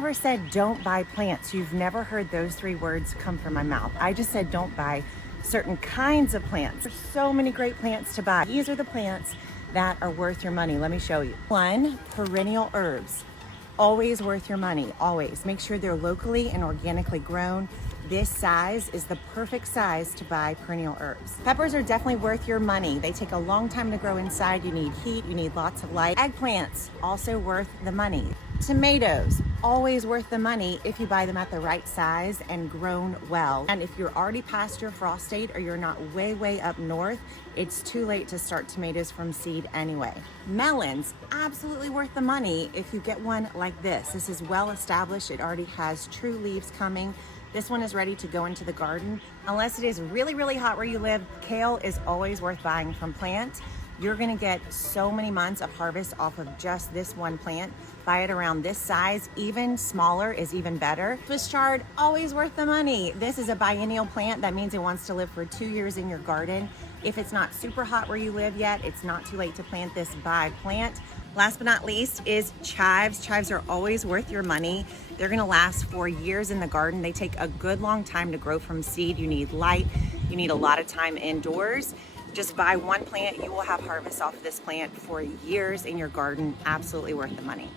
ever said don't buy plants, you've never heard those three words come from my mouth. I just said don't buy certain kinds of plants. There's so many great plants to buy. These are the plants that are worth your money. Let me show you. One, perennial herbs. Always worth your money, always. Make sure they're locally and organically grown. This size is the perfect size to buy perennial herbs. Peppers are definitely worth your money. They take a long time to grow inside. You need heat, you need lots of light. Eggplants, also worth the money. Tomatoes, always worth the money if you buy them at the right size and grown well. And if you're already past your frost date or you're not way up north, it's too late to start tomatoes from seed anyway. Melons, absolutely worth the money if you get one like this. This is well established. It already has true leaves coming. This one is ready to go into the garden. Unless it is really hot where you live, kale is always worth buying from plant. You're gonna get so many months of harvest off of just this one plant. Buy it around this size. Even smaller is even better. Swiss chard, always worth the money. This is a biennial plant. That means it wants to live for 2 years in your garden. If it's not super hot where you live yet, it's not too late to plant this by plant. Last but not least is chives. Chives are always worth your money. They're gonna last for years in the garden. They take a good long time to grow from seed. You need light, you need a lot of time indoors. Just buy one plant, you will have harvest off of this plant for years in your garden. Absolutely worth the money.